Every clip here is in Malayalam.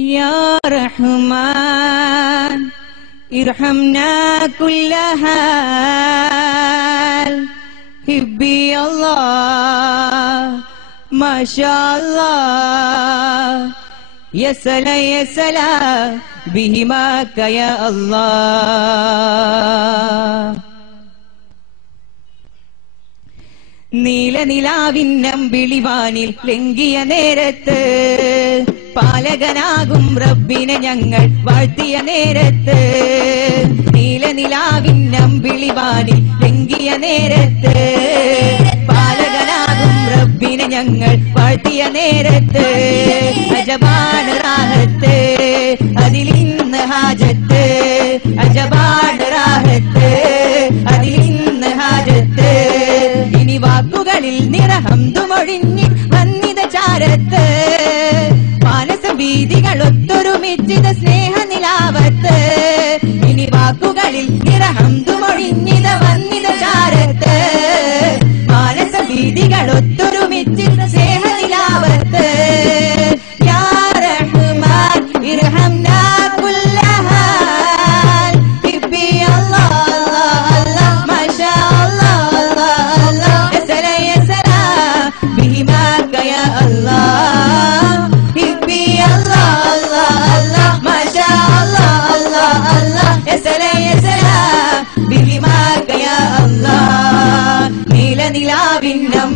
يا رحمن ارحمنا كل حال حبي الله ما شاء الله يا سلام يا سلام بهماك يا الله നീലനിലാവിന്നമ്പിളിവാനിൽ ലംഘിയ നേരത്ത് പാലകനാകും റബ്ബിനെ ഞങ്ങൾ വാഴ്ത്തിയ നേരത്ത്. നീലനിലാവിന്നമ്പിളിവാനിൽ ലംഘിയ നേരത്ത്. പാലകനാകും റബ്ബിനെ ഞങ്ങൾ വാഴ്ത്തിയ നേരത്ത്. അജബാണ് റാഹത്ത് അതിലിന്ന് ഹാജത്ത്. ಮಿಚ್ಚಿದ ಸ್ನೇಹ ನಿಲಾ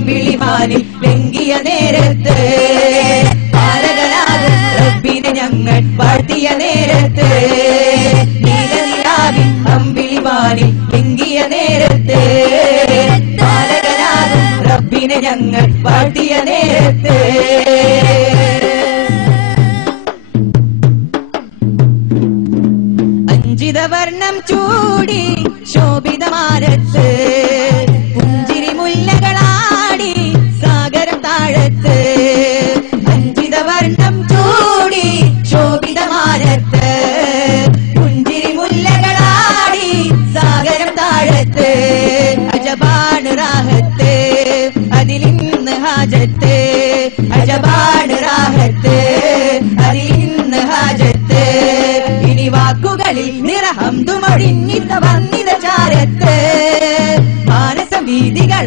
നമ്പിളിമാനിൽ ലംഘിയ നേരത്ത് പാലകനാകും റബ്ബിനെ ഞങ്ങൾ വാഴ്ത്തിയ നേരത്ത് നീലനിലാവിൻ അമ്പിളിമാനിൽ ലംഘിയ നേരത്ത് പാലകനാകും റബ്ബിനെ ഞങ്ങൾ വാഴ്ത്തിയ നേരത്ത് അഞ്ചിതവർണം ചൂടി ശോഭിതമാരത്ത് അതിലിന്ന് ഹാജത്ത് അജബാണ് റാഹത്ത്. ഇന്ന് ഹാജത്ത്. ഇനി വാക്കുകളിൽ നിറഹന്തുമൊഴിഞ്ഞിത വന്നിത ചാരത്ത് മാനസ വീതികൾ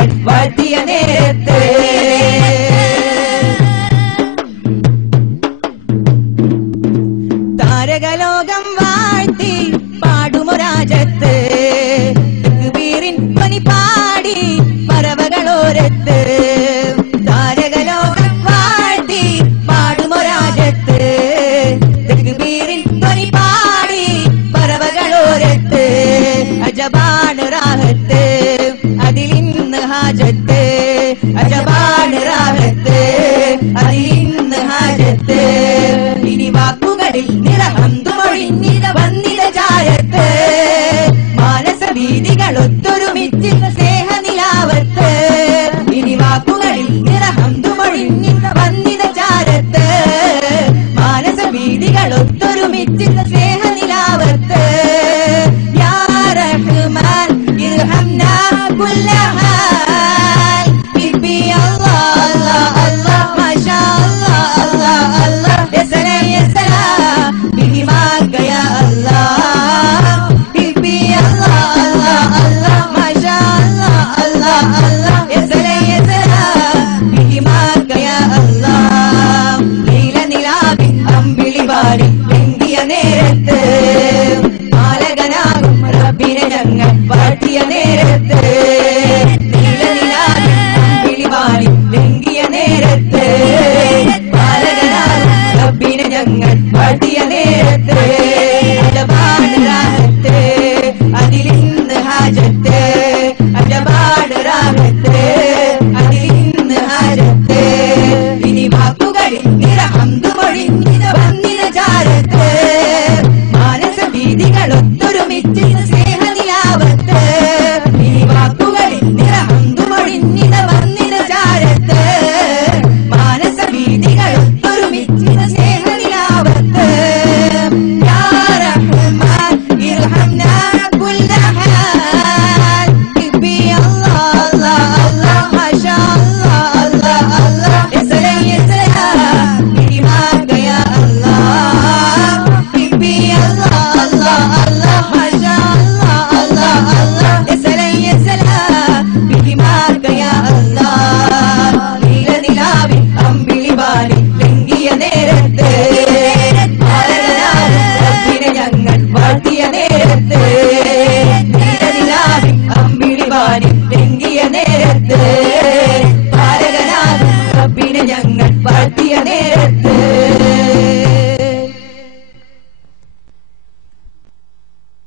ഞങ്ങൾ വാഴ്ത്തിയ നേരത്ത്. താരകലോകം ഹാജത്ത് അജബാണ് ഹാജത്ത്. ഇനി വാക്കുകളിൽ നിറഹന്തുമൊഴിഞ്ഞിത വന്നിത ചാരത്ത്